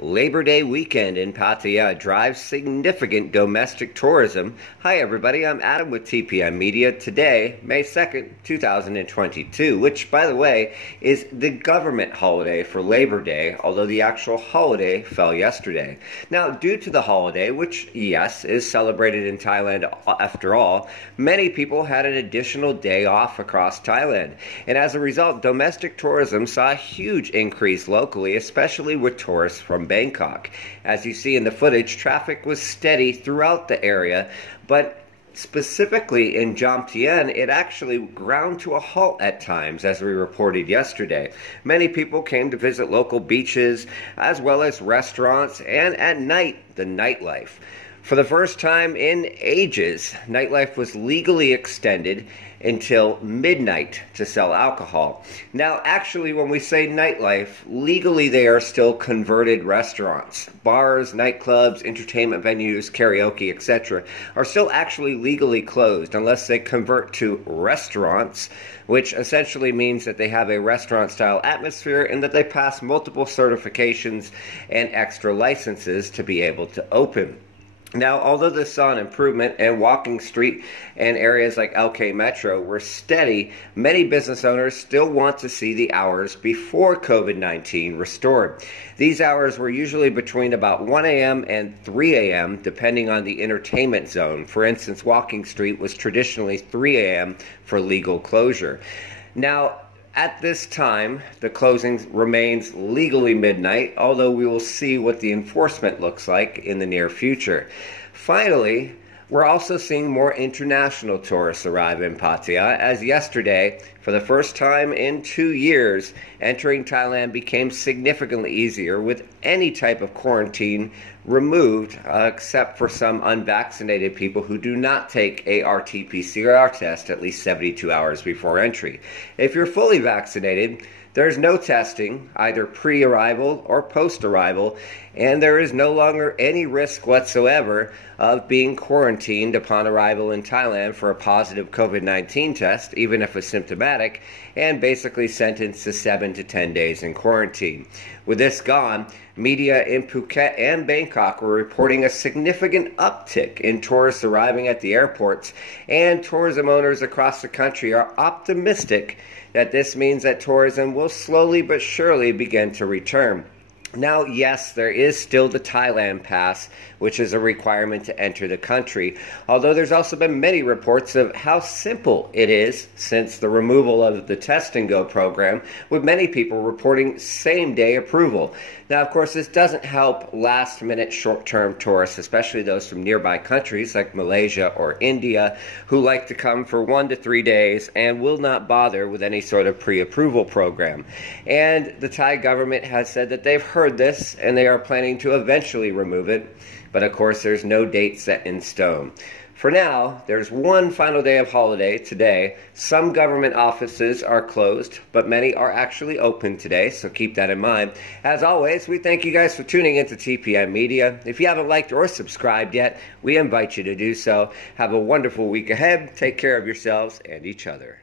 Labor Day weekend in Pattaya drives significant domestic tourism. Hi everybody, I'm Adam with TPM Media. Today, May 2nd, 2022, which by the way is the government holiday for Labor Day, although the actual holiday fell yesterday. Now, due to the holiday, which yes, is celebrated in Thailand after all, many people had an additional day off across Thailand. And as a result, domestic tourism saw a huge increase locally, especially with tourists from Bangkok. As you see in the footage, traffic was steady throughout the area, but specifically in Jomtien, it actually ground to a halt at times, as we reported yesterday. Many people came to visit local beaches, as well as restaurants, and at night, the nightlife. For the first time in ages, nightlife was legally extended until midnight to sell alcohol. Now, actually, when we say nightlife, legally they are still converted restaurants. Bars, nightclubs, entertainment venues, karaoke, etc. are still actually legally closed unless they convert to restaurants, which essentially means that they have a restaurant-style atmosphere and that they pass multiple certifications and extra licenses to be able to open. Now, although this saw an improvement and Walking Street and areas like LK Metro were steady, many business owners still want to see the hours before COVID-19 restored. These hours were usually between about 1 a.m. and 3 a.m. depending on the entertainment zone. For instance, Walking Street was traditionally 3 a.m. for legal closure. Now, at this time, the closing remains legally midnight, although we will see what the enforcement looks like in the near future. Finally, we're also seeing more international tourists arrive in Pattaya, as yesterday, for the first time in 2 years, entering Thailand became significantly easier with any type of quarantine removed, except for some unvaccinated people who do not take a RT-PCR test at least 72 hours before entry. If you're fully vaccinated, there's no testing, either pre-arrival or post-arrival, and there is no longer any risk whatsoever of being quarantined upon arrival in Thailand for a positive COVID-19 test, even if asymptomatic, and basically sentenced to 7 to 10 days in quarantine. With this gone, media in Phuket and Bangkok were reporting a significant uptick in tourists arriving at the airports, and tourism owners across the country are optimistic that this means that tourism will slowly but surely begin to return. Now, yes, there is still the Thailand Pass, which is a requirement to enter the country, although there's also been many reports of how simple it is since the removal of the Test and Go program, with many people reporting same-day approval. Now, of course, this doesn't help last-minute short-term tourists, especially those from nearby countries like Malaysia or India, who like to come for 1 to 3 days and will not bother with any sort of pre-approval program. And the Thai government has said that they've heard this and they are planning to eventually remove it, but of course there's no date set in stone. For now, there's one final day of holiday today. Some government offices are closed, but many are actually open today, so keep that in mind. As always, we thank you guys for tuning into TPM Media. If you haven't liked or subscribed yet, we invite you to do so. Have a wonderful week ahead. Take care of yourselves and each other.